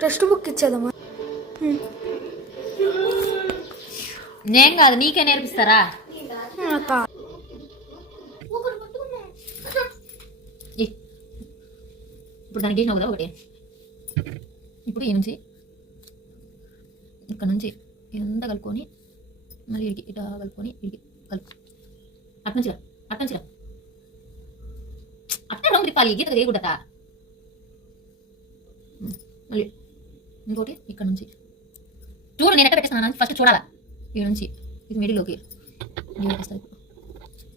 Text book ఇచ్చేదమ్మా. నేను కాదు నీకే నేర్పిస్తారా. ఇప్పుడు దానికి గీసినావు కదా ఒకటి? ఇప్పుడు ఈ నుంచి ఇక్కడ నుంచి ఇదంతా కలుపుకొని మళ్ళీ ఇడికి ఇట కలుపుకొని ఇడికి కలుపు. అటు నుంచి అటు నుంచి రా. అట్టే రౌండ్ తిప్పాలి గీత వేయకూడదా మళ్ళీ ఇంకోటి ఇక్కడ నుంచి. చూడు నేను ఎక్కడ పెట్టేస్తాను ఫస్ట్ చూడాలా? ఈ నుంచి. ఇది మిడిల్లోకి. ఇది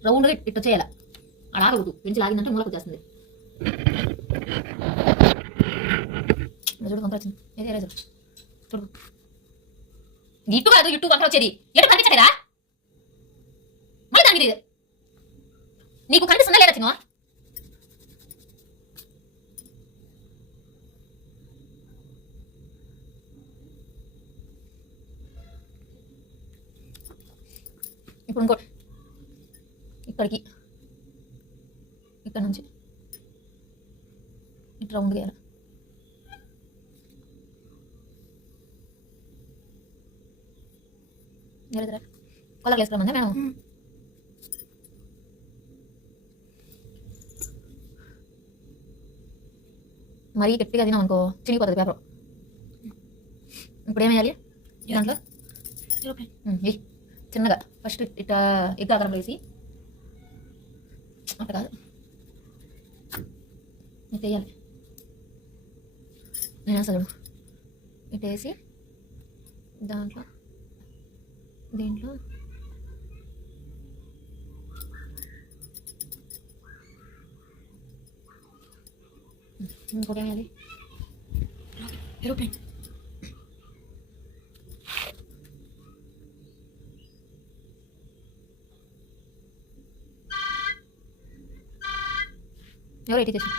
రౌండ్గా ఇట్ట చేయాలా అలా ఆగవద్దు పెంచి లాగిందంటే మూలకు వచ్చేస్తుంది. చూడు వంకర వచ్చింది. ఏది ఏరే చూడు. ఇటు కాదు ఇటు వంకర వచ్చేది. ఎటు కనిపించలేదా మళ్ళీ దాని ఇది. నీకు కనిపిస్తుందా లేదా చిన్నవా? ఇప్పుడు ఇంకోటి ఇక్కడికి. ఇక్కడ నుంచి. ఇటు రౌండ్ గేయాలి జరగరా కలర్ వేసుకోమందా మేడం మరీ గట్టిగా తినాం అనుకో చినిగిపోతుంది పేపర్. ఇప్పుడు ఏమేయాలి దాంట్లో? చిన్నగా. ఫస్ట్ ఇట్లా ఎగ్ ఆకారంలో వేసి. అంత కాదు. ఇట్లా వేయాలి. నేను అసలు ఇట్లా వేసి దాంట్లో దీంట్లో. ఇంకోటి వేయాలి? ఏరోప్లేన్. ఎవరు ఎయిటీ చేసి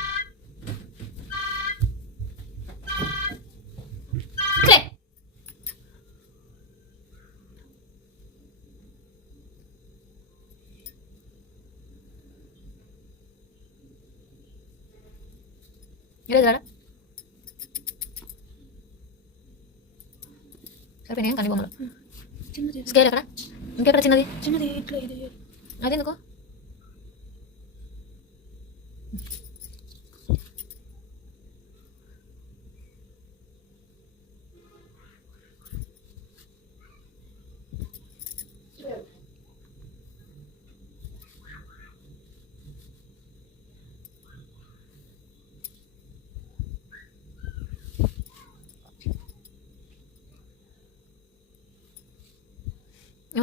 ఈరోజు రాడా? సరిపోయినాయి కానీ బొమ్మలు. స్కేల్ ఎక్కడ? ఇంకెక్కడ చిన్నది? చిన్నది ఇట్లా ఇది. అదెందుకు?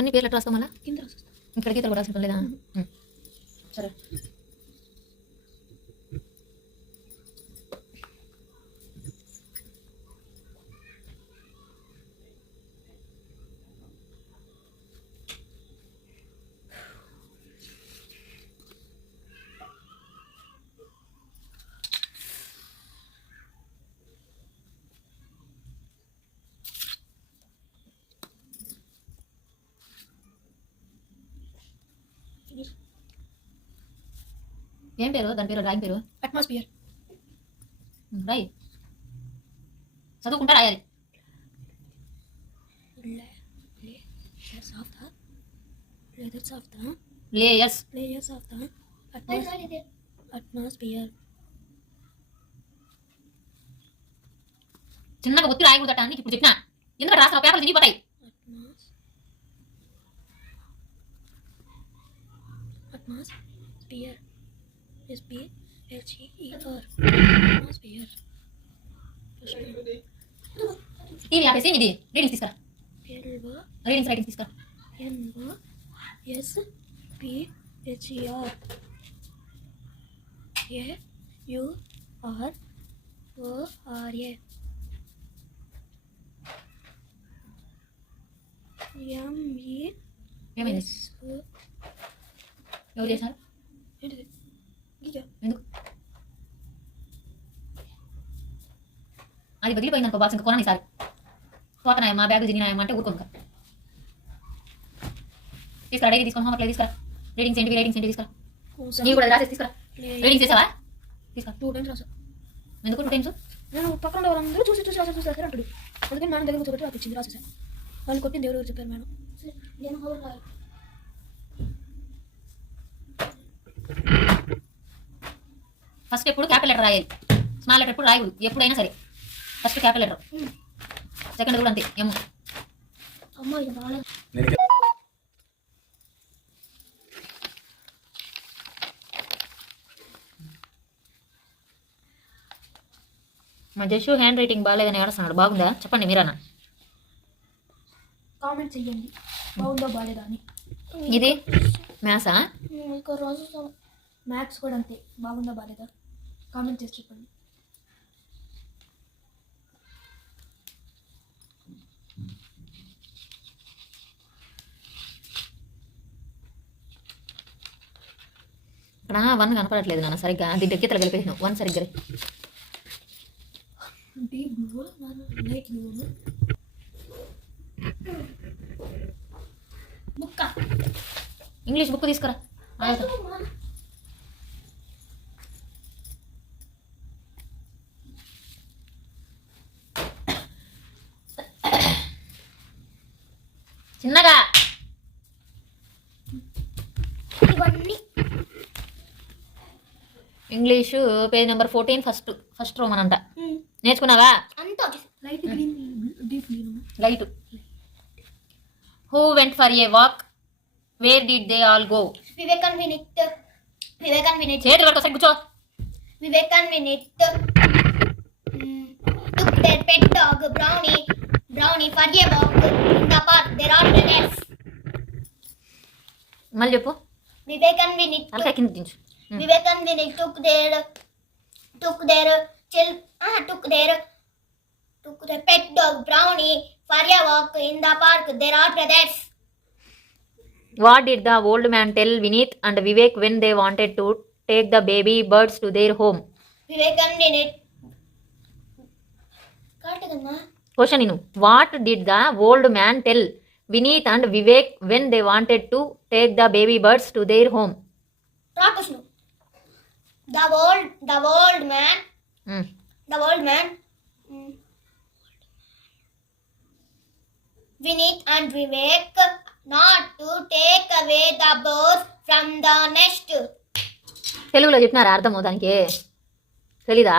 ఇవన్నీ పేర్లు ఎట్లా రాస్తాం మళ్ళా? కింద రాసేస్తా. ఇక్కడ కూడా పని లేదా. సరే. ఏం పేరు? దాని పేరు డ్రాయింగ్ పేరు? అట్మాస్ఫియర్. రాయి. చదువుకుంటా రాయాలి. Layers of the layers of the layers of the atmos- atmosphere. చిన్నగా ఒత్తి రాయకూడదట అని ఇప్పుడు చెప్పిన. ఎందుకంటే రాసిన పేపర్లు తిరిగిపోతాయి atmos is B H E R. Must be here. ये यहाँ पे से ये दे रीडिंग्स किस करा एल्वा रीडिंग्स राइटिंग्स किस करा S P H E R E U R O R E M E M S और ये सर ఎందుకు అది వదిలిపోయింది అనుకో బాక్స్ ఇంకా కొనని సారి పోతనాయ మా బ్యాగ్ జినినాయమ్మ అంటే ఊరుకోక తీసుకురా డైరీ తీసుకొని హోంవర్క్ తీసుకురా రీడింగ్స్ ఏంటివి రైటింగ్స్ ఏంటివి తీసుకురా నీవు కూడా రాసేసి తీసుకురా రీడింగ్స్ చేసావా తీసుకురా టూ టైమ్స్ రాసా ఎందుకు టూ టైమ్స్ నేను పక్కన వాళ్ళందరూ చూసి చూసి రాసి చూసి రాశారు అంటాడు అందుకని మేడం దగ్గర కూర్చోబెట్టి ఇచ్చింది రాసేసాను వాళ్ళు కొట్టింది ఎవరు చెప్పారు మేడం నేను రాయాలి ఫస్ట్ ఎప్పుడు క్యాపిటల్ లెటర్ రాయాలి. స్మాల్ లెటర్ ఎప్పుడు రాయకూడదు. ఎప్పుడైనా సరే. ఫస్ట్ క్యాపిటల్ లెటర్ సెకండ్ కూడా అంతే. ఎమ్ అమ్మ ఇది రాలేదు నేను మా జషు హ్యాండ్ రైటింగ్ బాగాలేదని ఏడుస్తున్నాడు బాగుందా? చెప్పండి మీరన్నా కామెంట్ చెయ్యండి. బాగుందో బాగాలేదా అని. ఇది? మ్యాథ్సా మ్యాథ్స్ కూడా అంతే. బాగుందా బాగాలేదా కామెంట్ చేసి చెప్పండి. ఇక్కడ వన్ కనపడట్లేదు నాన్న సరిగ్గా దీంట్లో గీతలు కలిపేసినావు. వన్ సరిగ్గా ఇంగ్లీష్ బుక్ తీసుకురా. చిన్నగా. English page number fourteen first first Roman అంట నేర్చుకున్నావా? Light who went for a walk? Where did they all go? Vivekan Vinit Vivekan Vinit. చేతి పట్టుకో సరి కూర్చో. వివేకన్ Vineeth. took their pet dog brownie brownie for a walk in the park there are brothers మళ్ళీ చెప్పు వివేకన్ వినిత్ తలకాయ కింద దించు Vinit took their took their chill ah took their took their pet dog brownie for a walk in the park there are brothers what did the old man tell Vineet and Vivek when they wanted to take the baby birds to their home Vivekan Vinit correct కదా question ఇను. What did the old man tell Vineet and Vivek when they wanted to take the baby birds to their home old the old man. The old man. Mm, Vinit and Vivek not to take away the birds from the nest. తెలుగులో చెప్పినారా అర్థం దానికి తెలీదా?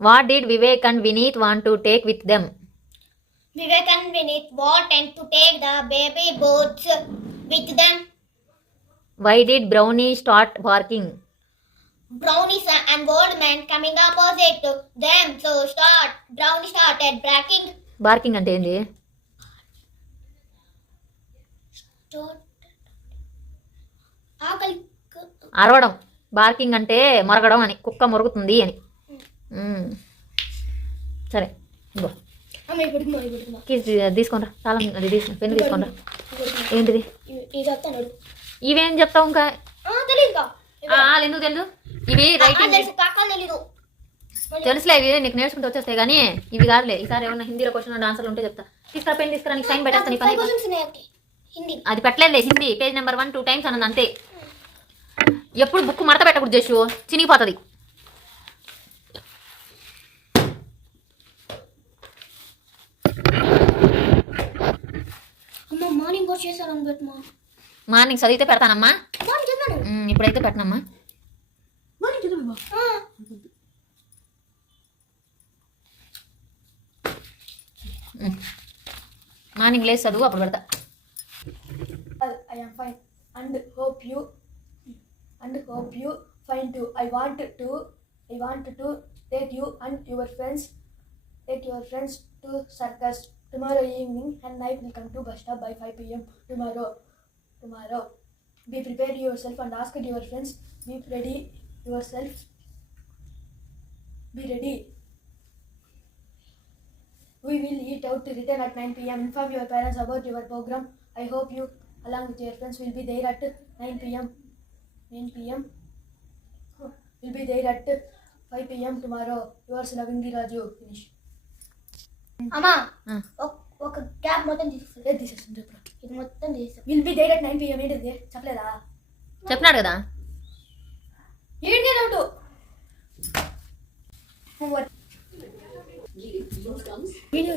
What did Vivek and Vineet want to take with them Vivek and Vinit wanted to take the baby birds with them. Why did Brownie start barking Brownies and old man coming opposite to them, so start Brownie started barking. Barking అంటే ఏంది అరవడం barking అంటే మొరగడం అని కుక్క మొరుగుతుంది అని. సరే తీసుకోండి తాళం అది తీసుకో పెన్ను తీసుకోండి ఏంటిది? ఇవేం చెప్తావు ఇంకా? ఎందుకు తెలుసు ఇవి రైటింగ్. తెలుసులే ఇవి నీకు నేర్చుకుంటూ వచ్చేస్తాయి కానీ ఇవి కాదులే. ఈసారి ఏమన్నా హిందీలో క్వశ్చన్ ఆన్సర్లు ఉంటే చెప్తా. తీసుకురా పెన్ తీసుకురా నీకు సైన్ పెట్టేస్తాను నీ పని అది పెట్టలేదులే Hindi. Page number one two times అన్నది అంతే. ఎప్పుడు బుక్ మడత పెట్టకూడదు జస్సు చినిగిపోతుంది అమ్మ మార్నింగ్ వాష్ చేశాను పెట్టమా మార్నింగ్ చదివితే పెడతానమ్మా ఇప్పుడైతే పెట్టనమ్మా మార్నింగ్ లేచి చదువు అప్పుడు పెడతా I am fine and hope you and hope you fine too. I want to I want to take you and your friends take your friends to circus tomorrow evening and night will come to bus stop by 5 p.m. tomorrow. Tomorrow. Be prepared yourself and ask your friends. Be ready yourself. Be ready. We will eat out to return at 9 pm. Inform your parents about your program. I hope you, along with your friends, will be there at 9 pm. 9 pm. Will be there at 5 pm tomorrow. Yours lovingly, Raju. Finish. అమ్మా. ఒక- cab మొత్తం తీసుకు Read this lesson, చెప్పరా. ఇది మొత్తం Will be there at 9 pm. ఏంటిది చెప్పలేదా చెప్పినాడు కదా ఏంటి డౌట్. Video